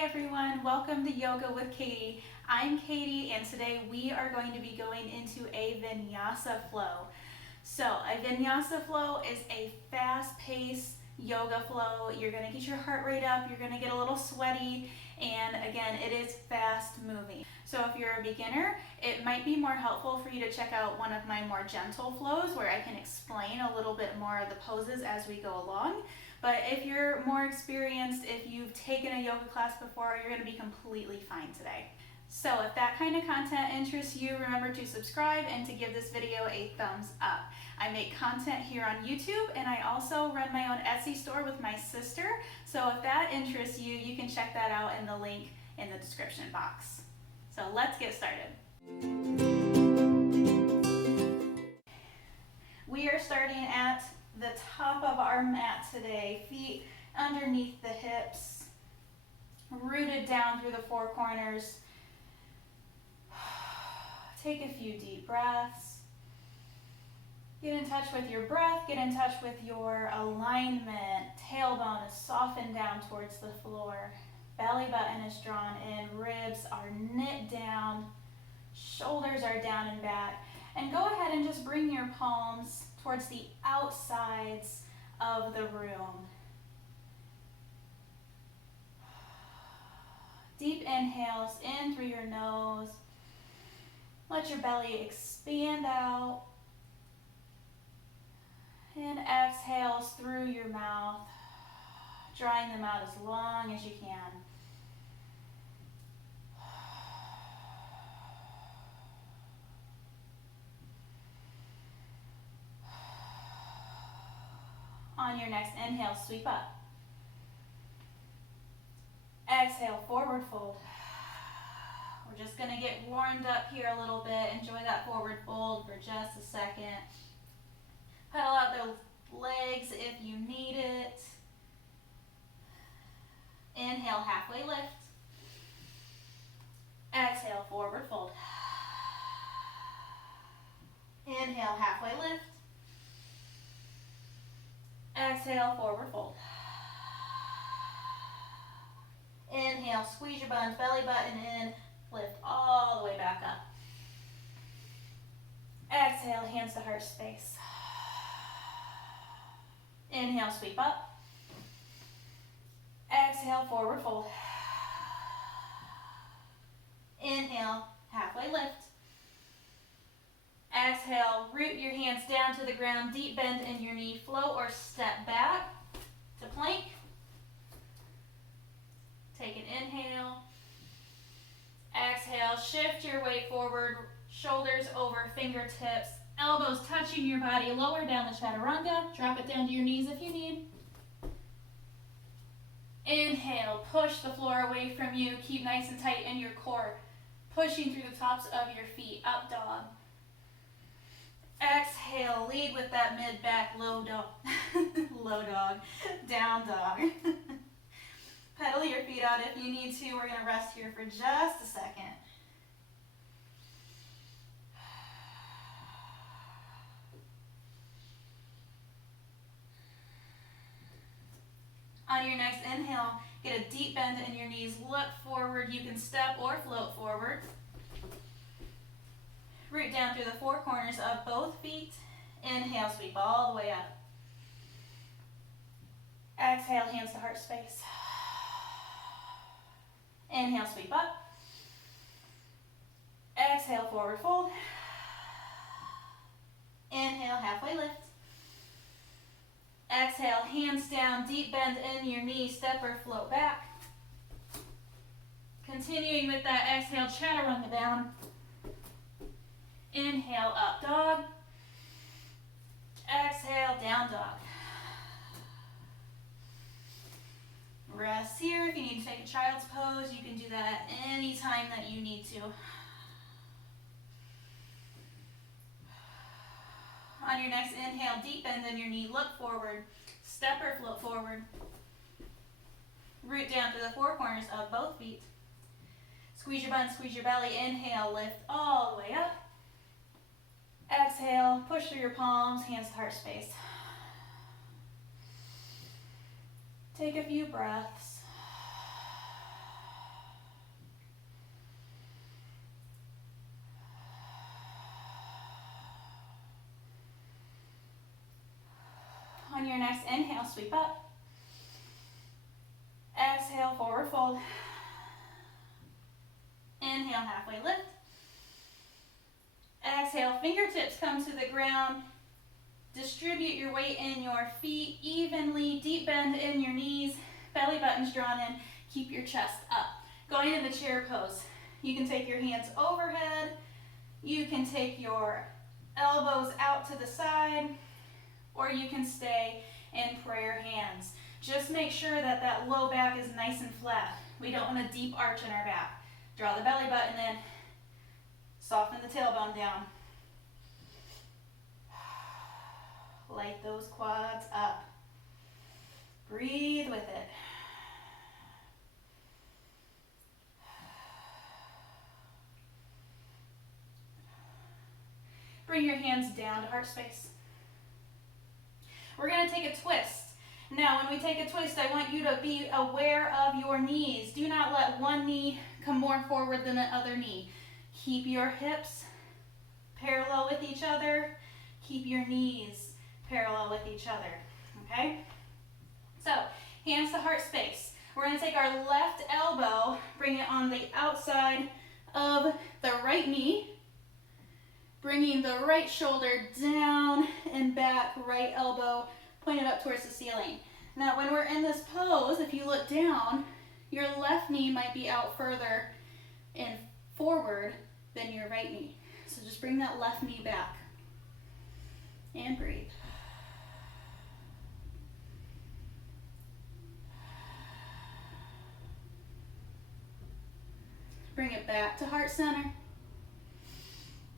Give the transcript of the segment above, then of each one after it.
Hi everyone, welcome to Yoga with Katie. I'm Katie and today we are going to be going into a Vinyasa Flow. So a Vinyasa Flow is a fast-paced yoga flow. You're going to get your heart rate up, you're going to get a little sweaty, and again, it is fast moving. So if you're a beginner, it might be more helpful for you to check out one of my more gentle flows where I can explain a little bit more of the poses as we go along. But if you're more experienced, if you've taken a yoga class before, you're going to be completely fine today. So if that kind of content interests you, remember to subscribe and to give this video a thumbs up. I make content here on YouTube and I also run my own Etsy store with my sister. So if that interests you, you can check that out in the link in the description box. So let's get started. We are starting at the top of our mat today, feet underneath the hips, rooted down through the four corners. Take a few deep breaths. Get in touch with your breath, get in touch with your alignment. Tailbone is softened down towards the floor. Belly button is drawn in, ribs are knit down, shoulders are down and back. And go ahead and just bring your palms towards the outsides of the room. Deep inhales in through your nose. Let your belly expand out. And exhales through your mouth, drawing them out as long as you can. On your next inhale, sweep up. Exhale, forward fold. We're just going to get warmed up here a little bit. Enjoy that forward fold for just a second. Pedal out the legs if you need it. Inhale, halfway lift. Exhale, forward fold. Inhale, halfway lift. Exhale, forward fold. Inhale, squeeze your buns, belly button in, lift all the way back up. Exhale, hands to heart space. Inhale, sweep up. Exhale, forward fold. Inhale, halfway lift. Exhale, root your hands down to the ground, deep bend in your knee, flow or step back to plank. Take an inhale. Exhale, shift your weight forward, shoulders over fingertips, elbows touching your body, lower down the chaturanga, drop it down to your knees if you need. Inhale, push the floor away from you, keep nice and tight in your core, pushing through the tops of your feet, up dog. Exhale, lead with that mid-back low dog, low dog, down dog. Pedal your feet out if you need to. We're going to rest here for just a second. On your next inhale, get a deep bend in your knees, look forward. You can step or float forward. Root down through the four corners of both feet. Inhale, sweep all the way up. Exhale, hands to heart space. Inhale, sweep up. Exhale, forward fold. Inhale, halfway lift. Exhale, hands down, deep bend in your knee, step or float back. Continuing with that exhale, chaturanga down. Inhale, up dog. Exhale, down dog. Rest here. If you need to take a child's pose, you can do that any time that you need to. On your next inhale, deep bend in your knee, look forward, step or float forward. Root down to the four corners of both feet. Squeeze your buns, squeeze your belly. Inhale, lift all the way up. Exhale, push through your palms, hands to heart space. Take a few breaths. your next inhale, sweep up. Exhale, forward fold. Inhale, halfway lift. Exhale, fingertips come to the ground. Distribute your weight in your feet evenly. Deep bend in your knees. Belly button's drawn in. Keep your chest up. Going into chair pose. You can take your hands overhead. You can take your elbows out to the side, or you can stay in prayer hands. Just make sure that that low back is nice and flat. We don't want a deep arch in our back. Draw the belly button in. Soften the tailbone down. Light those quads up. Breathe with it. Bring your hands down to heart space. We're going to take a twist. Now, when we take a twist, I want you to be aware of your knees. Do not let one knee come more forward than the other knee. Keep your hips parallel with each other. Keep your knees parallel with each other, okay? So, hands to heart space. We're going to take our left elbow, bring it on the outside of the right knee, bringing the right shoulder down and back, right elbow pointed up towards the ceiling. Now, when we're in this pose, if you look down, your left knee might be out further and forward than your right knee. So just bring that left knee back and breathe. Bring it back to heart center.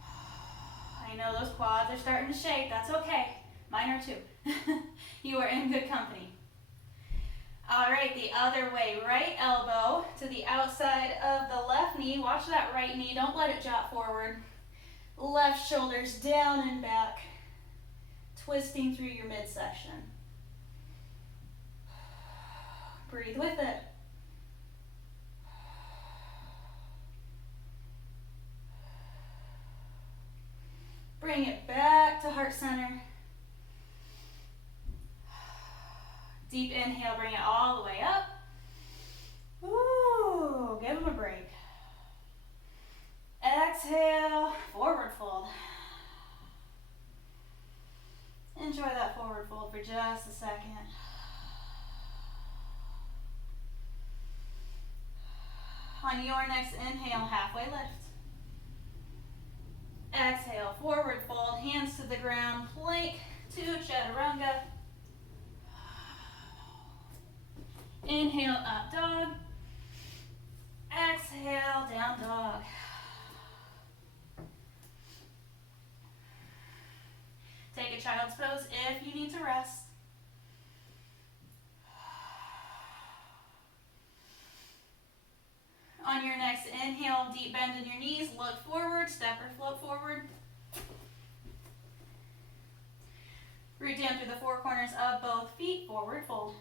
I know those quads are starting to shake. That's okay. Mine are too. You are in good company. All right, the other way. Right elbow to the outside of the left knee. Watch that right knee. Don't let it drop forward. Left shoulders down and back. Twisting through your midsection. Breathe with it. Bring it back to heart center. Deep inhale, bring it all the way up. Ooh, give them a break. Exhale, forward fold. Enjoy that forward fold for just a second. On your next inhale, halfway lift. Exhale, forward fold, hands to the ground, plank to chaturanga. Inhale, up dog. Exhale, down dog. Take a child's pose if you need to rest. On your next inhale, deep bend in your knees, look forward, step or float forward. Root down through the four corners of both feet, forward fold.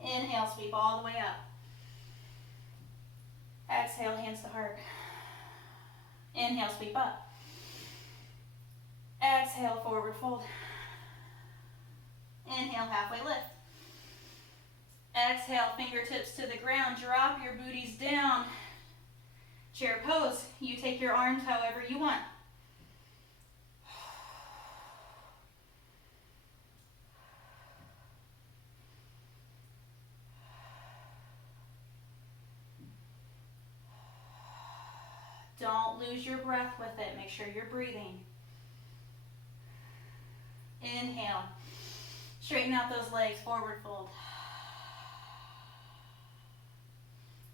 Inhale, sweep all the way up. Exhale, hands to heart. Inhale, sweep up. Exhale, forward fold. Inhale, halfway lift. Exhale, fingertips to the ground. Drop your booties down. Chair pose. You take your arms however you want. Don't lose your breath with it. Make sure you're breathing. Inhale. Straighten out those legs. Forward fold.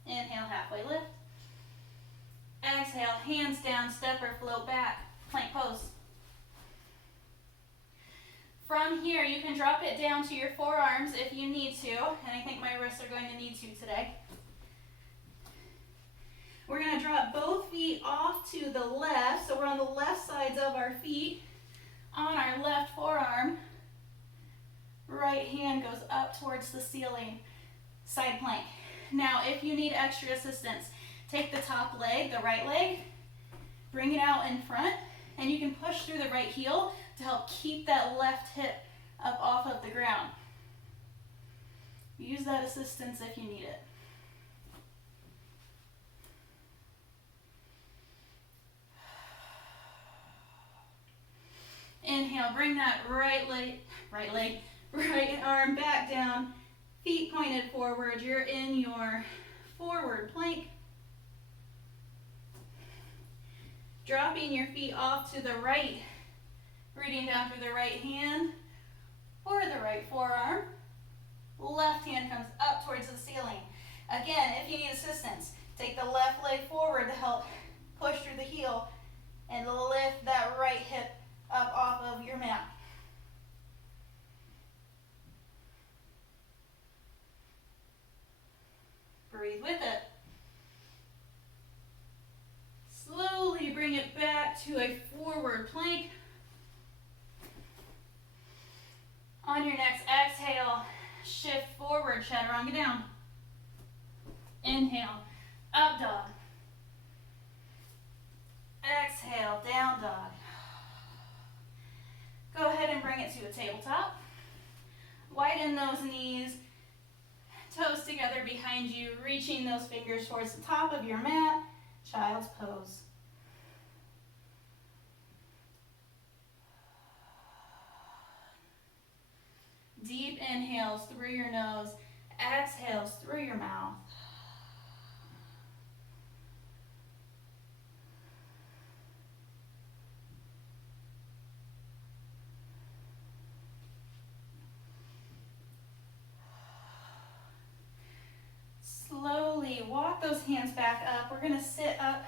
Inhale, halfway lift. Exhale, hands down, step or float back. Plank pose. From here, you can drop it down to your forearms if you need to, and I think my wrists are going to need to today. We're going to drop both feet off to the left, so we're on the left sides of our feet. On our left forearm, right hand goes up towards the ceiling, side plank. Now, if you need extra assistance, take the top leg, the right leg, bring it out in front, and you can push through the right heel to help keep that left hip up off of the ground. Use that assistance if you need it. Inhale, bring that right arm back down, feet pointed forward. You're in your forward plank. Dropping your feet off to the right, reaching down for the right hand or the right forearm. Left hand comes up towards the ceiling. Again, if you need assistance, take the left leg forward to help push through the heel and lift that right hip up off of your mat. Breathe with it. Slowly bring it back to a forward plank. On your next exhale, shift forward, chaturanga down. Inhale, up dog. Exhale, down dog. Go ahead and bring it to a tabletop. Widen those knees, toes together behind you, reaching those fingers towards the top of your mat. Child's pose. Deep inhales through your nose, exhales through your mouth. Slowly walk those hands back up. We're going to sit up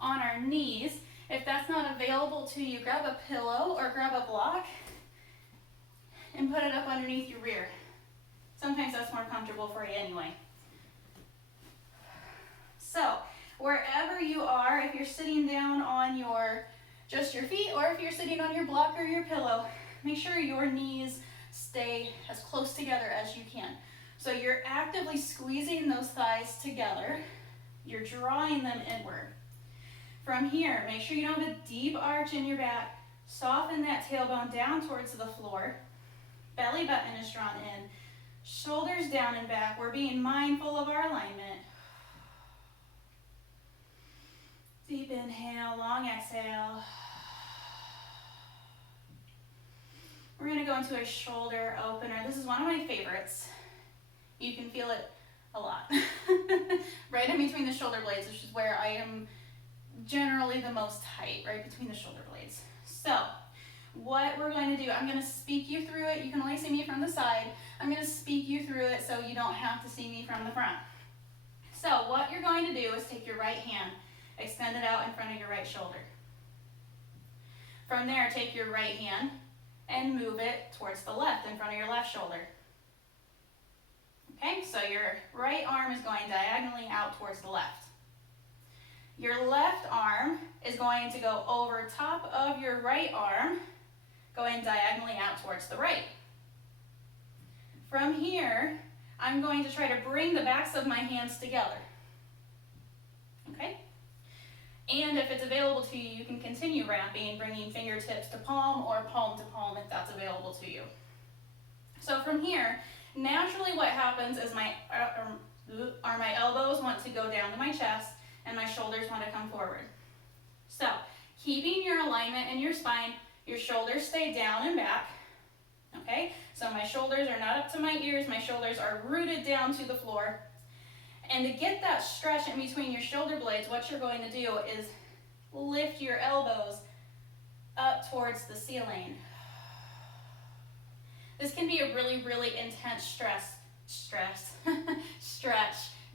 on our knees. If that's not available to you, grab a pillow or grab a block and put it up underneath your rear. Sometimes that's more comfortable for you anyway. So, wherever you are, if you're sitting down on just your feet, or if you're sitting on your block or your pillow, make sure your knees stay as close together as you can. So you're actively squeezing those thighs together. You're drawing them inward. From here, make sure you don't have a deep arch in your back. Soften that tailbone down towards the floor. Belly button is drawn in. Shoulders down and back. We're being mindful of our alignment. Deep inhale, long exhale. We're going to go into a shoulder opener. This is one of my favorites. You can feel it a lot. Right in between the shoulder blades, which is where I am generally the most tight, right between the shoulder blades. So, what we're going to do, I'm going to speak you through it. You can only see me from the side. I'm going to speak you through it so you don't have to see me from the front. So, what you're going to do is take your right hand, extend it out in front of your right shoulder. From there, take your right hand and move it towards the left in front of your left shoulder. Okay, so your right arm is going diagonally out towards the left. Your left arm is going to go over top of your right arm, going diagonally out towards the right. From here, I'm going to try to bring the backs of my hands together. Okay? And if it's available to you, you can continue wrapping, bringing fingertips to palm or palm to palm if that's available to you. So from here, naturally what happens is my elbows want to go down to my chest and my shoulders want to come forward. So keeping your alignment in your spine, your shoulders stay down and back. Okay, so my shoulders are not up to my ears, my shoulders are rooted down to the floor. And to get that stretch in between your shoulder blades, what you're going to do is lift your elbows up towards the ceiling. This can be a really, really intense stretch.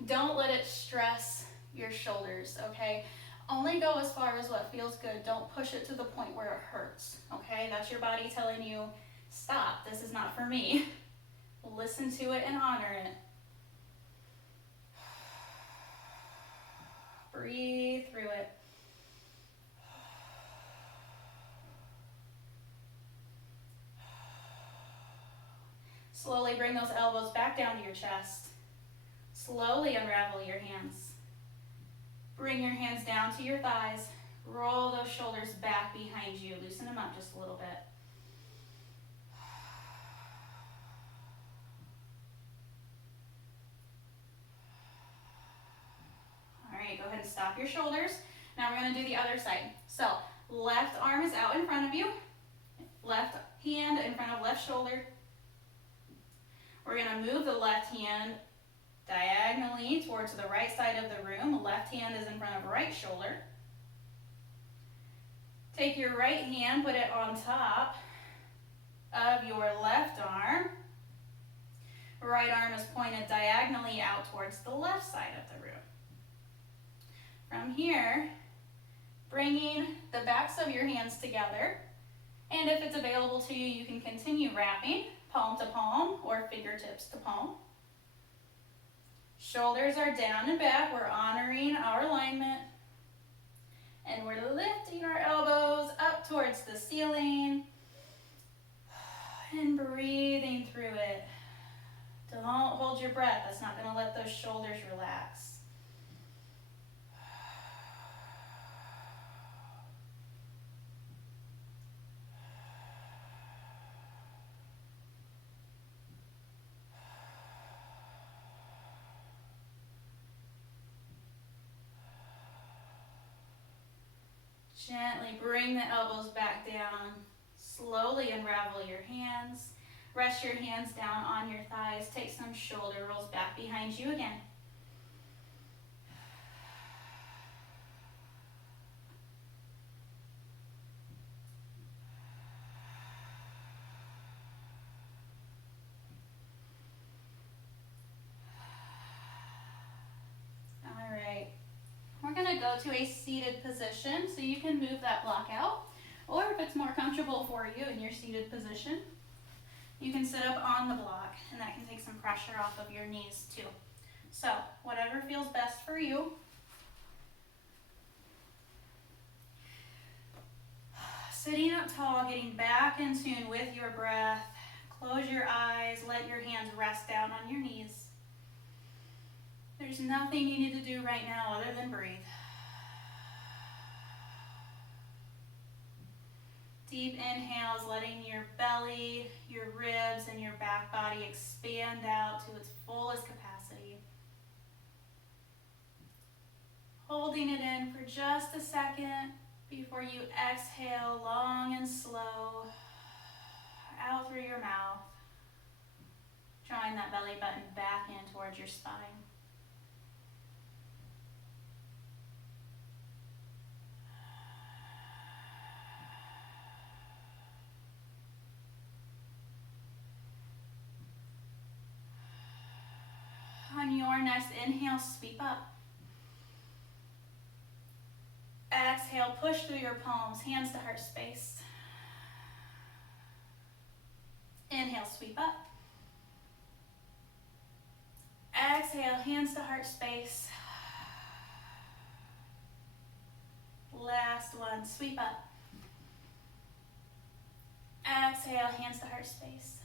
Don't let it stress your shoulders, okay? Only go as far as what feels good. Don't push it to the point where it hurts, okay? That's your body telling you, stop, this is not for me. Listen to it and honor it. Breathe through it. Slowly bring those elbows back down to your chest. Slowly unravel your hands. Bring your hands down to your thighs. Roll those shoulders back behind you. Loosen them up just a little bit. stop your shoulders. Now we're going to do the other side. So left arm is out in front of you, left hand in front of left shoulder. We're going to move the left hand diagonally towards the right side of the room. Left hand is in front of right shoulder. Take your right hand, put it on top of your left arm. Right arm is pointed diagonally out towards the left side of the room. From here, bringing the backs of your hands together, and if it's available to you, you can continue wrapping palm to palm or fingertips to palm. Shoulders are down and back. We're honoring our alignment, and we're lifting our elbows up towards the ceiling and breathing through it. Don't hold your breath. That's not going to let those shoulders relax. Gently bring the elbows back down. Slowly unravel your hands. Rest your hands down on your thighs. Take some shoulder rolls back behind you again. All right. We're going to go to a seated position, so you can move that block out. Or if it's more comfortable for you in your seated position, you can sit up on the block, and that can take some pressure off of your knees too. So whatever feels best for you. Sitting up tall, getting back in tune with your breath. Close your eyes, let your hands rest down on your knees. There's nothing you need to do right now other than breathe. Deep inhales, letting your belly, your ribs, and your back body expand out to its fullest capacity. Holding it in for just a second before you exhale long and slow out through your mouth, drawing that belly button back in towards your spine. On your next inhale, sweep up. Exhale, push through your palms, hands to heart space. Inhale, sweep up. Exhale, hands to heart space. Last one, sweep up. Exhale, hands to heart space.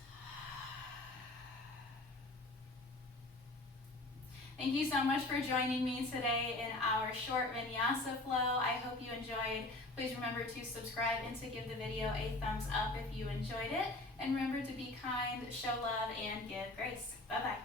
Thank you so much for joining me today in our short Vinyasa Flow. I hope you enjoyed. Please remember to subscribe and to give the video a thumbs up if you enjoyed it. And remember to be kind, show love, and give grace. Bye-bye.